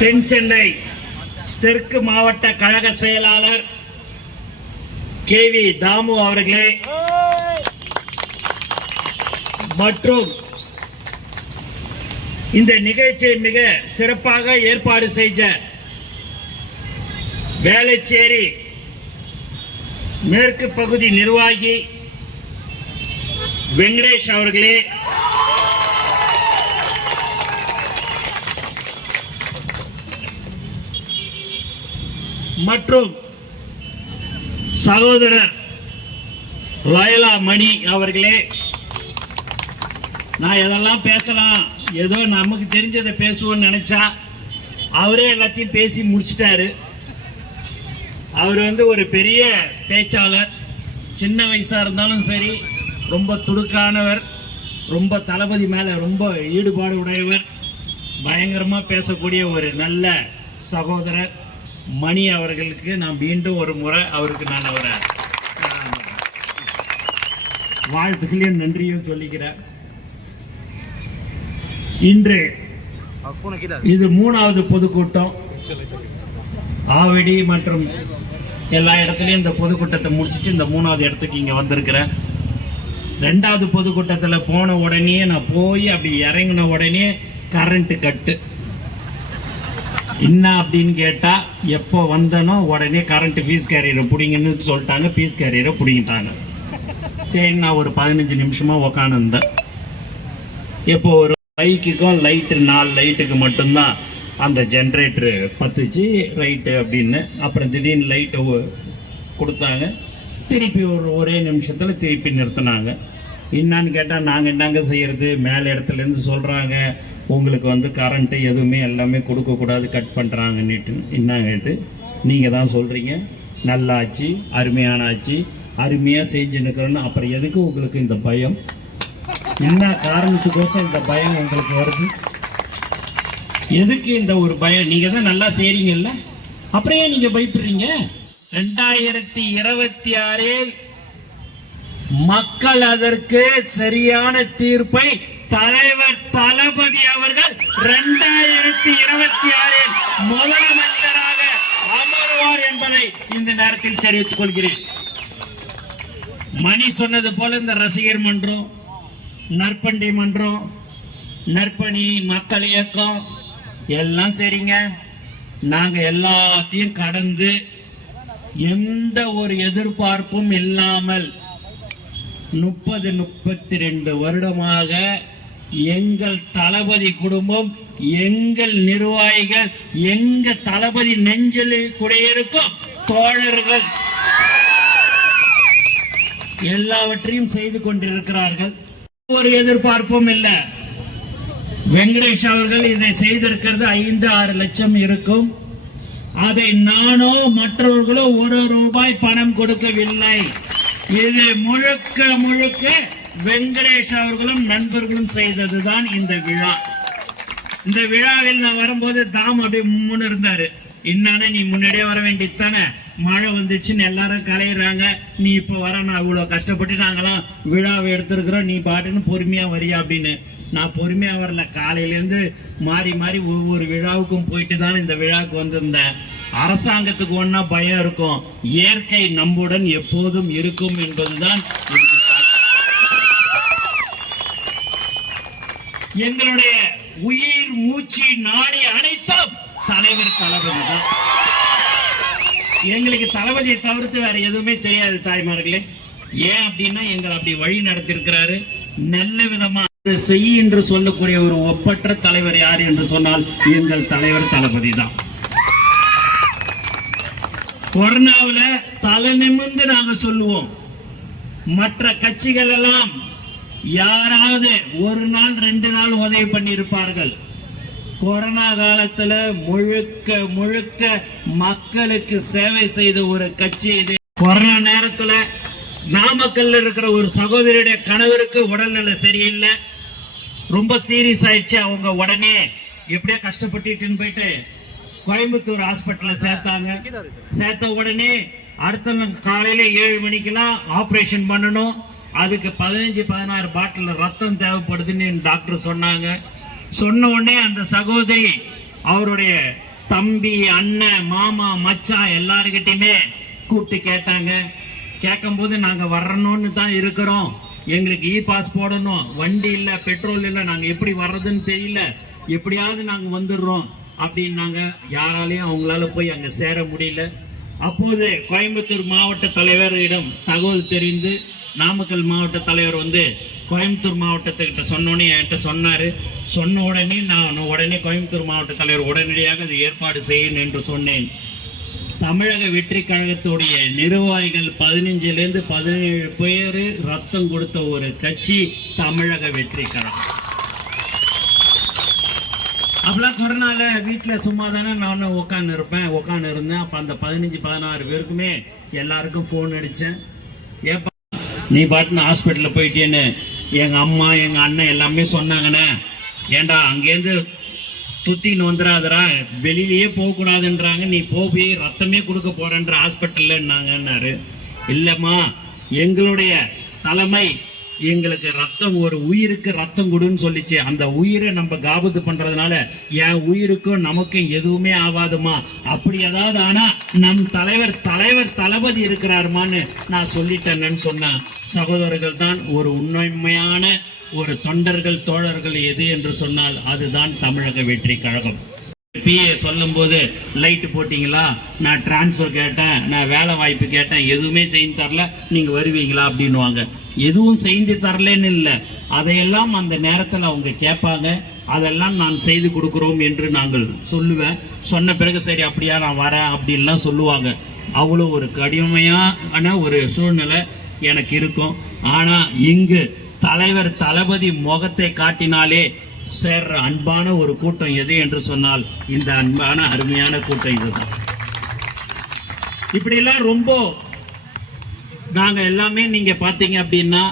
தென் சென்னை தெற்கு மாவட்ட கழக செயலாளர் கே வி தாமு அவர்களே. மற்றும் இந்த நிகழ்ச்சியை மிக சிறப்பாக ஏற்பாடு செய்த வேளச்சேரி மேற்கு பகுதி நிர்வாகி வெங்கடேஷ் அவர்களே. மற்றும் சகோதரர் லயலா மணி அவர்களே நான் எதெல்லாம் பேசலாம். ஏதோ நமக்கு தெரிஞ்சதை பேசுவோம்னு நினச்சா அவரே எல்லாத்தையும் பேசி முடிச்சிட்டாரு. அவர் வந்து ஒரு பெரிய பேச்சாளர். சின்ன வயசாக இருந்தாலும் சரி ரொம்ப துடுக்கானவர் ரொம்ப தளபதி மேலே ரொம்ப ஈடுபாடு உடையவர் பயங்கரமாக பேசக்கூடிய ஒரு நல்ல சகோதரர். மணி அவர்களுக்கு நான் மீண்டும் ஒரு முறை அவருக்கு நான் அவரை வாழ்த்துக்களையும் நன்றியும் சொல்லிக்கிறேன். இன்று இது மூணாவது பொதுக்கூட்டம். ஆவடி மற்றும் எல்லா இடத்துலையும் இந்த பொதுக்கூட்டத்தை முடிச்சுட்டு இந்த மூணாவது இடத்துக்கு இங்கே வந்திருக்கிறேன். ரெண்டாவது பொதுக்கூட்டத்தில் போன உடனே நான் போய் அப்படி இறங்கின உடனே கரண்ட்டு கட்டு என்ன அப்படின்னு கேட்டால் எப்போ வந்தனோ உடனே கரண்ட்டு ஃபீஸ் கேரியரை பிடிங்கன்னு சொல்லிட்டாங்க ஃபீஸ் கேரியரை பிடிங்கிட்டாங்க. சரி நான் ஒரு பதினஞ்சு நிமிஷமாக உக்காந்துருந்தேன். இப்போ ஒரு பைக்குக்கும் லைட்டு நாலு லைட்டுக்கு மட்டும்தான் அந்த ஜென்ரேட்டரு பத்துச்சு ரைட்டு அப்படின்னு. அப்புறம் திடீர்னு லைட்டை கொடுத்தாங்க. திருப்பி ஒரு ஒரே நிமிஷத்தில் திருப்பி நிறுத்தினாங்க. என்னான்னு கேட்டால் நாங்கள் என்னங்க செய்கிறது மேலே இடத்துலேருந்து சொல்கிறாங்க உங்களுக்கு வந்து கரண்ட்டு எதுவுமே எல்லாமே கொடுக்கக்கூடாது கட் பண்ணுறாங்கன்னுட்டு என்னங்கட்டு நீங்கள் தான் சொல்கிறீங்க நல்லாச்சு அருமையான ஆச்சு அருமையாக செஞ்சுன்னுக்கிறோன்னு அப்புறம் எதுக்கு உங்களுக்கு இந்த பயம்? என்ன காரணத்துக்கோசம் இந்த பயம் உங்களுக்கு வருது? எதுக்கு இந்த ஒரு பயம்? நீங்கள் தான் நல்லா செய்கிறீங்கல்ல அப்புறம் ஏன் நீங்கள் பயப்படுறீங்க? ரெண்டாயிரத்தி இருபத்தி ஆறில் மக்கள் அதற்கு சரியான தீர்ப்பை தலைவர் தளபதி அவர்கள் ரெண்டாயிரத்தி இருபத்தி ஆறில் முதலமைச்சராக அமருவார் என்பதை இந்த நேரத்தில் தெரிவித்துக் கொள்கிறேன். மணி சொன்னது போல இந்த ரசிகர் மன்றம் நற்பண்டி மன்றம் நற்பணி மக்கள் இயக்கம் எல்லாம் சரிங்க. நாங்கள் எல்லாத்தையும் கடந்து எந்த ஒரு எதிர்பார்ப்பும் இல்லாமல் முப்பது முப்பத்தி ரெண்டு வருடமாக எங்கள் தளபதி குடும்பம் எங்கள் நிர்வாகிகள் எங்க தளபதி நெஞ்சில் குடியிருக்கும் தோழர்கள். எல்லாவற்றையும் செய்து கொண்டிருக்கிறார்கள். ஒரு எதிர்பார்ப்பும் இல்லை. வெங்கடேஷ் அவர்கள் இதை செய்திருக்கிறது ஐந்து ஆறு லட்சம் இருக்கும். அதை நானோ மற்றவர்களோ ஒரு ரூபாய் பணம் கொடுக்கவில்லை. இது முழுக்க முழுக்க வெங்கடேஷ் அவர்களும் நண்பர்களும் செய்ததுதான் இந்த விழா. இந்த விழாவில் நான் வரும்போது தாம் அப்படி முன்னு இருந்தாரு. என்னன்னு நீ முன்னாடியே வர வேண்டியது தானே மழை வந்துச்சுன்னு எல்லாரும் கலையிறாங்க. நீ இப்போ வர நான் இவ்வளோ கஷ்டப்பட்டு நாங்களாம் விழாவை எடுத்திருக்கிறோம். நீ பாட்டுன்னு பொறுமையா வரியா அப்படின்னு. நான் பொறுமையா வரல. காலையிலேருந்து மாறி மாறி ஒவ்வொரு விழாவுக்கும் போயிட்டு தான் இந்த விழாவுக்கு வந்திருந்தேன். அரசாங்கத்துக்கு ஒன்றா பயம் இருக்கும். இயற்கை நம்முடன் எப்போதும் இருக்கும் என்பதுதான் எங்களுடைய உயிர் மூச்சு நாடி அனைத்தும் தலைவர் தளபதி தான். எங்களுக்கு தளபதியை தவிர்த்து வேற எதுவுமே தெரியாது தாய்மார்களே. ஏன் அப்படின்னா எங்களை அப்படி வழி நடத்திருக்கிறாரு நல்ல விதமா செய் என்று சொல்லக்கூடிய ஒரு ஒப்பற்ற தலைவர் யார் என்று சொன்னால் எங்கள் தலைவர் தளபதி தான். கொரோனாவுல தலை நிமிர்ந்து நாங்க சொல்லுவோம். மற்ற கட்சிகள் எல்லாம் யாராவது ஒரு நாள் ரெண்டு நாள் உதவி பண்ணியிருப்பார்கள். கொரோனா காலத்துல முழுக்க முழுக்க மக்களுக்கு சேவை செய்த ஒரு கட்சி இது. கொரோனா நேரத்துல நாமக்கல்ல இருக்கிற ஒரு சகோதரியுடைய கணவருக்கு உடல்நிலை சரியில்லை. ரொம்ப சீரியஸ் ஆயிடுச்சு அவங்க உடனே. எப்படியோ கஷ்டப்பட்டுட்டுன்னு போயிட்டு கோயம்புத்தூர் ஹாஸ்பிட்டலில் சேர்த்தாங்க. சேர்த்த உடனே அடுத்த காலையில் காலையில ஏழு மணிக்கெல்லாம் ஆப்ரேஷன் பண்ணணும். அதுக்கு பதினஞ்சு பதினாறு பாட்டில் ரத்தம் தேவைப்படுதுன்னு டாக்டர் சொன்னாங்க. சொன்ன உடனே அந்த சகோதரி அவருடைய தம்பி அண்ணன் மாமா மச்சான் எல்லாருக்கிட்டையுமே கூப்பிட்டு கேட்டாங்க. கேட்கும்போது நாங்கள் வரணும்னு தான் இருக்கிறோம். எங்களுக்கு இ பாஸ் போடணும். வண்டி இல்லை பெட்ரோல் இல்லை நாங்கள் எப்படி வர்றதுன்னு தெரியல. எப்படியாவது நாங்கள் வந்துடுறோம் அப்படின்னாங்க. யாராலையும் அவங்களால போய் அங்கே சேர முடியல. அப்போது கோயம்புத்தூர் மாவட்ட தலைவரிடம் தகவல் தெரிந்து நாமக்கல் மாவட்ட தலைவர் வந்து கோயம்புத்தூர் மாவட்டத்துக்கிட்ட சொன்னோன்னே என்கிட்ட சொன்னார். சொன்ன உடனே நான் உடனே கோயம்புத்தூர் மாவட்ட தலைவர் உடனடியாக அது ஏற்பாடு செய்யணும் என்று சொன்னேன். தமிழக வெற்றி கழகத்துடைய நிர்வாகிகள் பதினஞ்சுலேருந்து பதினேழு பேர் ரத்தம் கொடுத்த ஒரு கட்சி தமிழக வெற்றி கழகம். அப்பெல்லாம் கொரோனால வீட்டில் சும்மா தானே நானும் உட்காந்து இருப்பேன் உட்காந்து இருந்தேன் அப்போ அந்த பதினஞ்சு பதினாறு பேருக்குமே எல்லாருக்கும் ஃபோன் அடித்தேன் ஏப்பா நீ பாட்டுன்னு ஹாஸ்பிட்டலில் போயிட்டேன்னு எங்கள் அம்மா எங்கள் அண்ணன் எல்லாமே சொன்னாங்கண்ணே. ஏண்டா அங்கேருந்து துத்தின்னு வந்துடாதடா வெளியிலேயே போகக்கூடாதுன்றாங்க. நீ போய் ரத்தமே கொடுக்க போறேன்ற ஹாஸ்பிட்டல்லன்னாங்கன்னாரு இல்லைம்மா எங்களுடைய தலைமை எங்களுக்கு ரத்தம் ஒரு உயிருக்கு ரத்தம் கொடுன்னு சொல்லிச்சு. அந்த உயிரை நம்ம காபத்து பண்றதுனால என் உயிருக்கும் நமக்கும் எதுவுமே ஆகாதுமா அப்படி ஏதாவது ஆனா நம் தலைவர் தலைவர் தளபதி இருக்கிறாருமான்னு நான் சொல்லிட்டேன்னு சொன்ன சகோதரர்கள் தான் ஒரு உண்மையான ஒரு தொண்டர்கள் தோழர்கள் எது என்று சொன்னால் அதுதான் தமிழக வெற்றி கழகம். பிஏ சொல்லும்போது லைட் போட்டிங்களா? நான் டிரான்ஸ்ஃபர் கேட்டேன் நான் வேலை வாய்ப்பு கேட்டேன் எதுவுமே செய்து தரல நீங்கள் வருவீங்களா? அப்படின்னுவாங்க. எதுவும் செய்து தரலன்னு இல்லை. அதையெல்லாம் அந்த நேரத்தில் அவங்க கேட்பாங்க. அதெல்லாம் நான் செய்து கொடுக்குறோம் என்று நாங்கள் சொல்லுவேன். சொன்ன பிறகு சரி அப்படியா நான் வரேன் அப்படின்லாம் சொல்லுவாங்க. அவ்வளோ ஒரு கடுமையான ஒரு சூழ்நிலை எனக்கு இருக்கும். ஆனால் இங்கு தலைவர் தளபதி முகத்தை காட்டினாலே சேர்ற அன்பான ஒரு கூட்டம் எது? என்று சொன்னால் இந்த அன்பான அருமையான கூட்டம் இதுதான். இப்படியெல்லாம் ரொம்ப நாங்கள் எல்லாமே நீங்கள் பார்த்தீங்க அப்படின்னா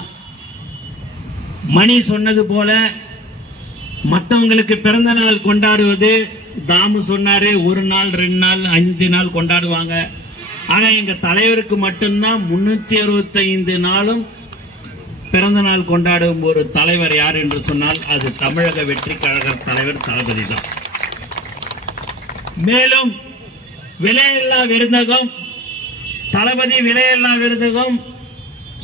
மணி சொன்னது போல மற்றவங்களுக்கு பிறந்த நாள் கொண்டாடுவது தாமு சொன்னார் ஒரு நாள் ரெண்டு நாள் அஞ்சு நாள் கொண்டாடுவாங்க. ஆனால் எங்கள் தலைவருக்கு மட்டும்தான் முந்நூற்றி அறுபத்தைந்து நாளும் பிறந்த நாள் கொண்டாடும் ஒரு தலைவர் யார் என்று சொன்னால் அது தமிழக வெற்றி கழக தலைவர் தளபதி தான். மேலும் விலையில்லா விருந்தகம் தளபதி விலையில்லா விருந்தகம்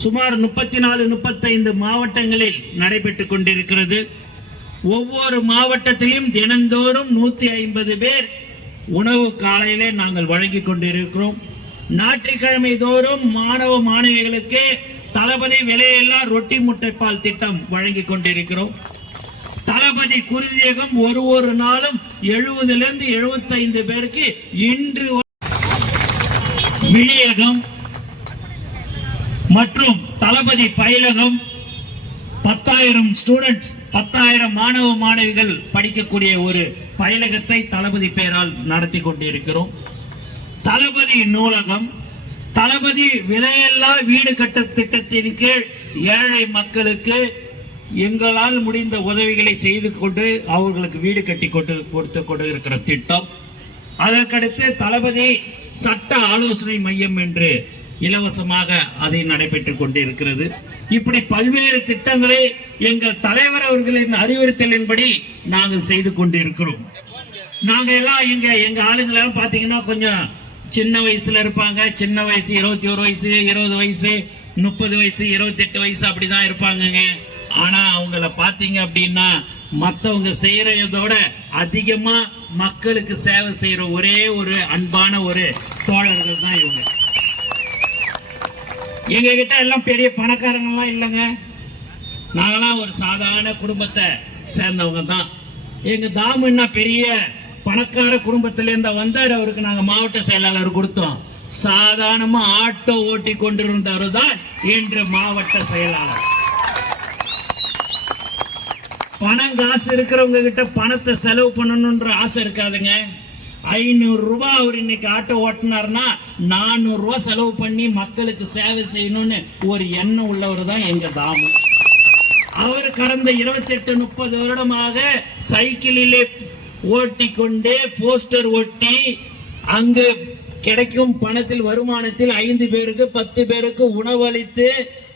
சுமார் முப்பத்தி நாலு முப்பத்தைந்து மாவட்டங்களில் நடைபெற்று கொண்டிருக்கிறது. ஒவ்வொரு மாவட்டத்திலும் தினந்தோறும் நூற்றி ஐம்பது பேர் உணவு காலையிலே நாங்கள் வழங்கி கொண்டிருக்கிறோம். ஞாயிற்றுக்கிழமை தோறும் மாணவ மாணவிகளுக்கு தளபதி விலையில்லா ரொட்டி முட்டைப்பால் திட்டம் வழங்கி கொண்டிருக்கிறோம். தளபதி குருதியகம் ஒரு ஒரு நாளும் எழுபதுலேருந்து எழுபத்தைந்து பேருக்கு இன்று விழியகம் மற்றும் தளபதி பயிலகம். பத்தாயிரம் ஸ்டூடெண்ட்ஸ் பத்தாயிரம் மாணவ மாணவிகள் படிக்கக்கூடிய ஒரு பயிலகத்தை தளபதி பெயரால் நடத்தி கொண்டிருக்கிறோம். தளபதி நூலகம் தளபதி விலையில்லா வீடு கட்ட திட்டத்தின் கீழ் ஏழை மக்களுக்கு எங்களால் முடிந்த உதவிகளை செய்து கொண்டு அவர்களுக்கு வீடு கட்டி கொண்டு கொடுத்து கொண்டு இருக்கிற திட்டம். அதற்கடுத்து தளபதி சட்ட ஆலோசனை மையம் என்று இலவசமாக அதை நடைபெற்றுக் கொண்டிருக்கிறது இப்படி பல்வேறு திட்டங்களை எங்கள் தலைவர் அவர்களின் அறிவுறுத்தலின்படி நாங்கள் செய்து கொண்டிருக்கிறோம் நாங்க எல்லாம் எங்க எங்க ஆளுங்களெல்லாம் பாத்தீங்கன்னா கொஞ்சம் சின்ன வயசுல இருப்பாங்க. சின்ன வயசு இருபத்தி ஒரு வயசு இருபது வயசு முப்பது வயசு இருபத்தெட்டு வயசு அப்படிதான் இருப்பாங்கங்க. ஆனா அவங்கள பாத்தீங்க அப்படின்னா மற்றவங்க செய்கிறதோட அதிகமாக மக்களுக்கு சேவை செய்கிற ஒரே ஒரு அன்பான ஒரு தோழர்கள் தான் இவங்க. எங்ககிட்ட எல்லாம் பெரிய பணக்காரங்கள்லாம் இல்லைங்க. நாங்களாம் ஒரு சாதாரண குடும்பத்தை சேர்ந்தவங்க தான். எங்கள் தாமுன்னா பெரிய பணக்கார குடும்பத்திலேருந்து வந்தார். அவருக்கு நாங்கள் மாவட்ட செயலாளர் கொடுத்தோம். சாதாரணமாக ஆட்டோ ஓட்டி கொண்டிருந்தவர் தான் இன்று மாவட்ட செயலாளர். பணம் காசு இருக்கிறவங்க கிட்ட பணத்தை செலவு பண்ணணும்ன்ற ஆசை இருக்காதுங்க. ஐநூறுரூபா அவர் இன்னைக்கு ஆட்டோ ஓட்டினார்னா நானூறு செலவு பண்ணி மக்களுக்கு சேவை செய்யணும்னு ஒரு எண்ணம் உள்ளவர் தான் எங்க தாமு. அவர் கடந்த 28 முப்பது வருடமாக சைக்கிளிலே ஓட்டி கொண்டு போஸ்டர் ஒட்டி அங்கு கிடைக்கும் பணத்தில் வருமானத்தில் ஐந்து பேருக்கு பத்து பேருக்கு உணவளித்து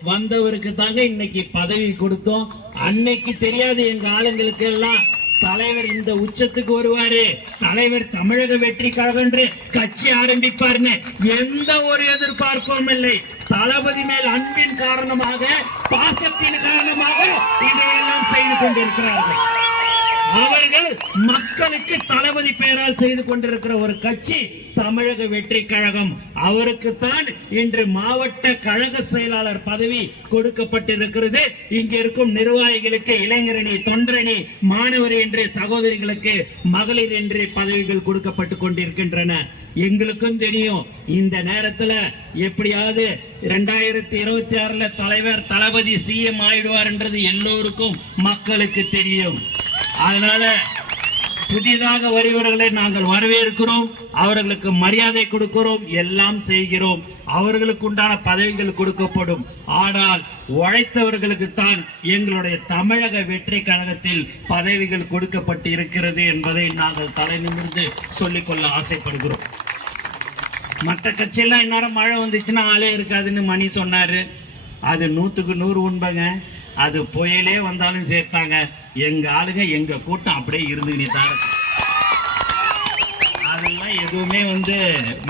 வந்தவருக்கு தாங்க இன்னைக்கு பதவி கொடுத்தோம். அன்னைக்கு தெரியாது எங்க ஆளுங்களுக்கு எல்லாம் தலைவர் இந்த உச்சத்துக்கு வருவாரு. தலைவர் தமிழக வெற்றி கழகம் கட்சி ஆரம்பிப்பார்னு எந்த ஒரு எதிர்பார்ப்பும் இல்லை. தளபதி மேல் அன்பின் காரணமாக பாசத்தின் காரணமாக இதையெல்லாம் செய்து கொண்டிருக்கிறார்கள். அவர்கள் மக்களுக்கு தளபதி பெயரால் செய்து கொண்டிருக்கிற ஒரு கட்சி தமிழக வெற்றி கழகம். அவருக்குத்தான் இன்று மாவட்ட கழக செயலாளர் பதவி கொடுக்கப்பட்டிருக்கிறது. இங்க இருக்கும் நிர்வாகிகளுக்கு இளைஞரணி தொண்டரணி மாணவர் என்று சகோதரிகளுக்கு மகளிர் என்று பதவிகள் கொடுக்கப்பட்டு கொண்டிருக்கின்றன. எங்களுக்கும் தெரியும் இந்த நேரத்துல எப்படியாவது இரண்டாயிரத்தி இருபத்தி ஆறுல தலைவர் தளபதி சிஎம் ஆயிடுவார் என்றது எல்லோருக்கும் மக்களுக்கு தெரியும். அதனால புதிதாக வருபவர்களை நாங்கள் வரவேற்கிறோம். அவர்களுக்கு மரியாதை கொடுக்கிறோம். எல்லாம் செய்கிறோம். அவர்களுக்கு உண்டான பதவிகள் கொடுக்கப்படும். ஆனால் உழைத்தவர்களுக்கு தான் எங்களுடைய தமிழக வெற்றி கழகத்தில் பதவிகள் கொடுக்கப்பட்டு இருக்கிறது என்பதை நாங்கள் தலை நிமிர்ந்து சொல்லிக்கொள்ள ஆசைப்படுகிறோம். மற்ற கட்சியெல்லாம் இந்நேரம் மழை வந்துச்சுன்னா ஆளே இருக்காதுன்னு மணி சொன்னார். அது நூற்றுக்கு நூறு உண்மைங்க. அது புயலே வந்தாலும் சேர்த்தாங்க. எங்க ஆளுங்க எங்க கூட்டம் அப்படியே இருந்துக்கினே தான். அதெல்லாம் எதுவுமே வந்து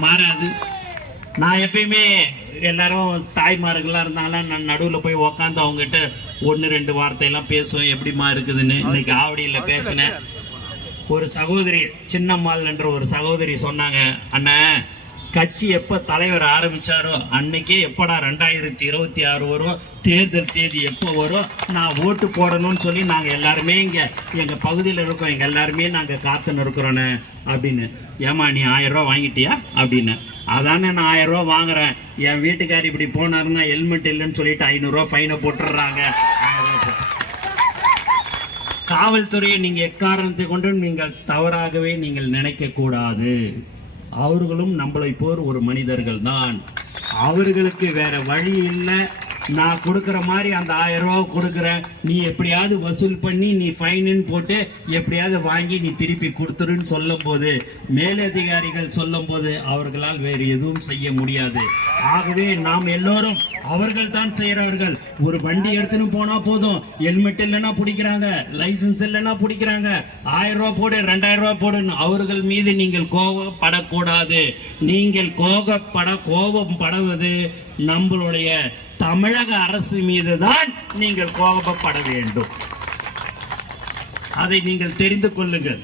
மாறாது. நான் எப்பயுமே எல்லாரும் தாய்மார்களாக இருந்தாலும் நான் நடுவில் போய் உக்காந்து அவங்ககிட்ட ஒன்று ரெண்டு வார்த்தையெல்லாம் பேசுவேன். எப்படிமா இருக்குதுன்னு இன்றைக்கி ஆவடியில் பேசினேன். ஒரு சகோதரி சின்னம்மாள் என்ற ஒரு சகோதரி சொன்னாங்க அண்ணன் கட்சி எப்போ தலைவர் ஆரம்பித்தாரோ அன்னைக்கே எப்படா ரெண்டாயிரத்தி இருபத்தி ஆறு வரும்? தேர்தல் தேதி எப்போ வரும்? நான் ஓட்டு போடணும்னு சொல்லி நாங்கள் எல்லாருமே இங்கே எங்கள் பகுதியில் இருக்கிறோம் எங்கள் எல்லாருமே நாங்கள் காத்துன்னு இருக்கிறோன்னு அப்படின்னு. ஏமா நீ ஆயிரரூவா வாங்கிட்டியா? அப்படின்னு. அதானே நான் ஆயிரரூவா வாங்குறேன். என் வீட்டுக்கார் இப்படி போனார்னா ஹெல்மெட் இல்லைன்னு சொல்லிட்டு ஐநூறுரூவா ஃபைனை போட்டுடுறாங்க. காவல்துறையை நீங்கள் எக்காரணத்தை கொண்டும் நீங்கள் தவறாகவே நீங்கள் நினைக்கக்கூடாது. அவர்களும் நம்மளை போர் ஒரு மனிதர்கள் தான் அவர்களுக்கு வேற வழி இல்லை. நான் கொடுக்குற மாதிரி அந்த ஆயிரம் ரூபா கொடுக்குறேன் நீ எப்படியாவது வசூல் பண்ணி நீ ஃபைனுன்னு போட்டு எப்படியாவது வாங்கி நீ திருப்பி கொடுத்துருன்னு சொல்லும்போது மேலதிகாரிகள் சொல்லும்போது அவர்களால் வேறு எதுவும் செய்ய முடியாது. ஆகவே நாம் எல்லோரும் அவர்கள் தான் செய்கிறார்கள் ஒரு வண்டி எடுத்துன்னு போனால் போதும். ஹெல்மெட் இல்லைன்னா பிடிக்கிறாங்க. லைசன்ஸ் இல்லைன்னா பிடிக்கிறாங்க. ஆயிரம் ரூபா போடு ரெண்டாயிரம் ரூபா போடுன்னு அவர்கள் மீது நீங்கள் கோபப்படக்கூடாது நீங்கள் கோபப்பட கோபம் படுவது நம்மளுடைய தமிழக அரசு மீது தான் நீங்கள் கோபப்பட வேண்டும். அதை நீங்கள் தெரிந்து கொள்ளுங்கள்.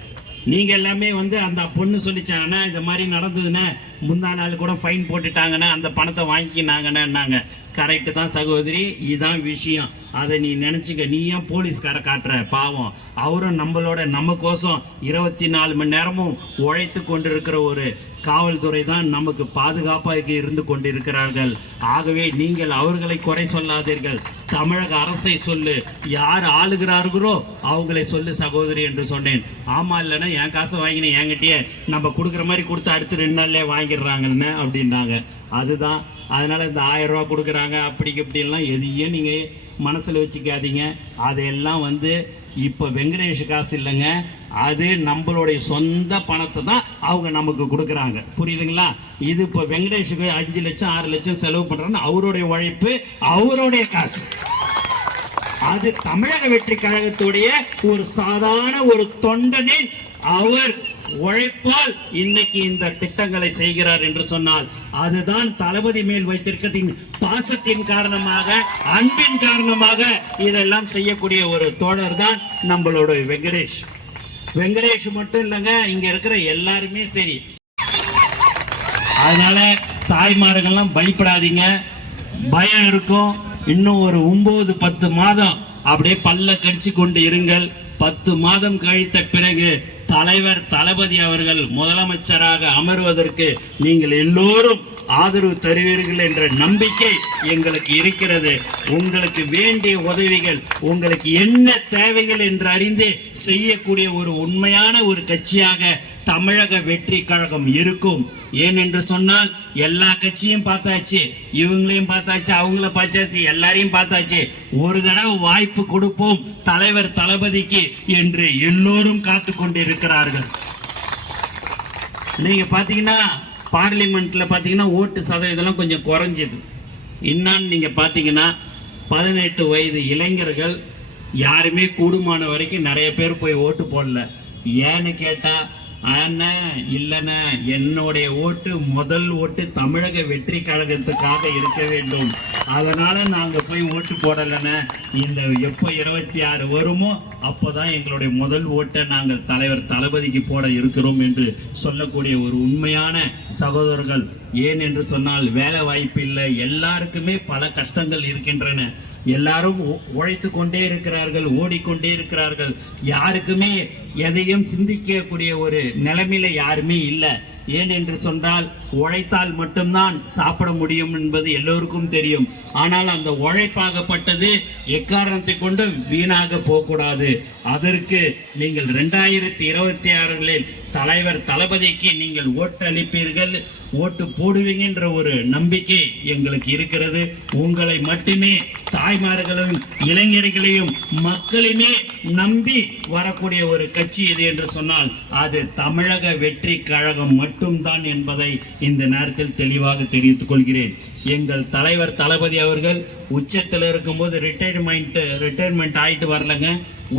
நீங்கள் எல்லாமே வந்து அந்த பொண்ணு சொல்லிச்சாங்கன்னா இந்த மாதிரி நடந்ததுன்னா முந்தா நாள் கூட ஃபைன் போட்டுட்டாங்கன்னா அந்த பணத்தை வாங்கிக்கினாங்கன்னாங்க கரெக்டு தான் சகோதரி இதுதான் விஷயம். அதை நீ நினச்சிக்க நீயும் போலீஸ்கார காட்டுற? பாவம். அவரும் நம்மளோட நம்ம கோசம் இருபத்தி நாலு மணி நேரமும் உழைத்து கொண்டு இருக்கிற ஒரு காவல்துறை தான் நமக்கு பாதுகாப்பாக இருந்து கொண்டிருக்கிறார்கள். ஆகவே நீங்கள் அவர்களை குறை சொல்லாதீர்கள். தமிழக அரசை சொல்லு. யார் ஆளுகிறார்களோ அவங்களை சொல்லு சகோதரி என்று சொன்னேன். ஆமாம் இல்லைன்னா என் காசை வாங்கினேன் என்கிட்டயே நம்ம கொடுக்குற மாதிரி கொடுத்து அடுத்து ரெண்டு நாள்லேயே வாங்கிடுறாங்கன்னு அப்படின்னாங்க. அதுதான். அதனால் இந்த ஆயிரம் ரூபா கொடுக்குறாங்க அப்படி இப்படிலாம் எதையும் நீங்கள் மனசில் வச்சுக்காதீங்க. அதெல்லாம் வந்து இப்போ வெங்கடேஷ் காசு இல்லைங்க. அது நம்மளுடைய சொந்த பணத்தை தான் அவங்க நமக்கு கொடுக்குறாங்க. புரியுதுங்களா? இது இப்போ வெங்கடேஷுக்கு அஞ்சு லட்சம் ஆறு லட்சம் செலவு பண்ணுறோன்னு அவருடைய உழைப்பு அவருடைய காசு. அது தமிழக வெற்றி கழகத்துடைய ஒரு சாதாரண ஒரு தொண்டனின் அவர் உழைப்பால் இன்னைக்கு இந்த திட்டங்களை செய்கிறார் என்று சொன்னால் அதுதான் தளபதி மேல் வைத்திருக்கத்தின் பாசத்தின் காரணமாக அன்பின் காரணமாக இதெல்லாம் செய்யக்கூடிய ஒரு தோழர் தான் நம்மளுடைய வெங்கடேஷ். வெங்கடேஷ் மட்டும் இல்லைங்க இங்கே இருக்கிற எல்லாருமே சரி. அதனால தாய்மார்கள்லாம் பயப்படாதீங்க. பயம் இருக்கும். இன்னும் ஒரு ஒம்பது பத்து மாதம் அப்படியே பல்ல கடிச்சு கொண்டு இருங்கள். பத்து மாதம் கழித்த பிறகு தலைவர் தளபதி அவர்கள் முதலமைச்சராக அமர்வதற்கு நீங்கள் எல்லோரும் ஆதரவு தருவீர்கள் என்ற நம்பிக்கை எங்களுக்கு இருக்கிறது. உங்களுக்கு வேண்டிய உதவிகள் உங்களுக்கு என்ன தேவைகள் என்று அறிந்து செய்யக்கூடிய ஒரு உண்மையான ஒரு கட்சியாக தமிழக வெற்றி கழகம் இருக்கும். ஏனென்று சொன்னால் எல்லா கட்சியும் பார்த்தாச்சு இவங்களையும் பார்த்தாச்சு அவங்கள பார்த்தாச்சு எல்லாரையும் பார்த்தாச்சு. ஒரு தடவை வாய்ப்பு கொடுப்போம் தலைவர் தளபதிக்கு என்று எல்லோரும் காத்து கொண்டு இருக்கிறார்கள் நீங்க பாத்தீங்கன்னா பார்லிமெண்ட்டில் பார்த்தீங்கன்னா ஓட்டு சதவீதம்லாம் கொஞ்சம் குறைஞ்சிது. என்னான்னு நீங்கள் பார்த்தீங்கன்னா பதினெட்டு வயது இளைஞர்கள் யாருமே கூடுமான வரைக்கும் நிறைய பேர் போய் ஓட்டு போடல. ஏன்னு கேட்டால் அண்ணா இல்லைண்ணா என்னுடைய ஓட்டு முதல் ஓட்டு தமிழக வெற்றி கழகத்துக்காக இருக்க வேண்டும். அதனால நாங்க போய் ஓட்டு போடலைண்ணே. இந்த எப்போ இருபத்தி ஆறு வருமோ அப்போதான் எங்களுடைய முதல் ஓட்டை நாங்கள் தலைவர் தளபதிக்கு போட இருக்கிறோம் என்று சொல்லக்கூடிய ஒரு உண்மையான சகோதரர்கள். ஏன் என்று சொன்னால் வேலை வாய்ப்பு இல்லை. எல்லாருக்குமே பல கஷ்டங்கள் இருக்கின்றன. எல்லாரும் உழைத்து கொண்டே இருக்கிறார்கள் ஓடிக்கொண்டே இருக்கிறார்கள். யாருக்குமே எதையும் சிந்திக்கக்கூடிய ஒரு நிலைமையில யாருமே இல்லை. ஏன் என்று சொன்னால் உழைத்தால் மட்டும்தான் சாப்பிட முடியும் என்பது எல்லோருக்கும் தெரியும். ஆனால் அந்த உழைப்பாகப்பட்டது எக்காரணத்தை கொண்டும் வீணாக போகக்கூடாது. அதற்கு நீங்கள் ரெண்டாயிரத்தி இருபத்தி ஆறுகளில் தலைவர் தளபதிக்கு நீங்கள் ஓட்டு அளிப்பீர்கள் ஓட்டு போடுவீங்கன்ற ஒரு நம்பிக்கை எங்களுக்கு இருக்கிறது. உங்களை மட்டுமே தாய்மார்களையும் இளைஞர்களையும் மக்களையுமே நம்பி வரக்கூடிய ஒரு கட்சி இது என்று சொன்னால் அது தமிழக வெற்றி கழகம் மட்டும்தான் என்பதை இந்த நேரத்தில் தெளிவாக தெரிவித்துக் கொள்கிறேன். எங்கள் தலைவர் தளபதி அவர்கள் உச்சத்தில் இருக்கும்போது ரிட்டையர்மெண்ட் ரிட்டையர்மெண்ட் ஆகிட்டு வரலங்க.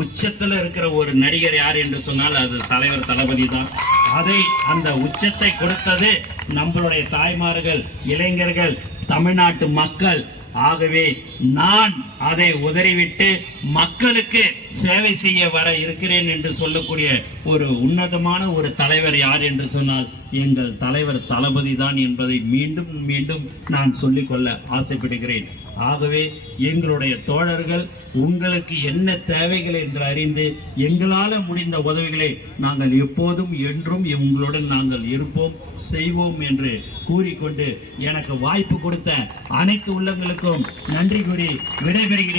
உச்சத்தில் இருக்கிற ஒரு நடிகர் யார் என்று சொன்னால் அது தலைவர் தளபதி தான். அதை அந்த உச்சத்தை கொடுத்தது நம்மளுடைய தாய்மார்கள் இளைஞர்கள் தமிழ்நாட்டு மக்கள். ஆகவே நான் அதை உதறிவிட்டு மக்களுக்கு சேவை செய்ய வர இருக்கிறேன் என்று சொல்லக்கூடிய ஒரு உன்னதமான ஒரு தலைவர் யார் என்று சொன்னால் எங்கள் தலைவர் தளபதி தான் என்பதை மீண்டும் மீண்டும் நான் சொல்லிக்கொள்ள ஆசைப்படுகிறேன். ஆகவே எங்களுடைய தோழர்கள் உங்களுக்கு என்ன தேவைகள் என்று அறிந்து எங்களால் முடிந்த உதவிகளை நாங்கள் எப்போதும் என்றும் உங்களுடன் நாங்கள் இருப்போம் செய்வோம் என்று கூறிக்கொண்டு எனக்கு வாய்ப்பு கொடுத்த அனைத்து உள்ளங்களுக்கும் நன்றி கூறி விடைபெறுகிறேன்.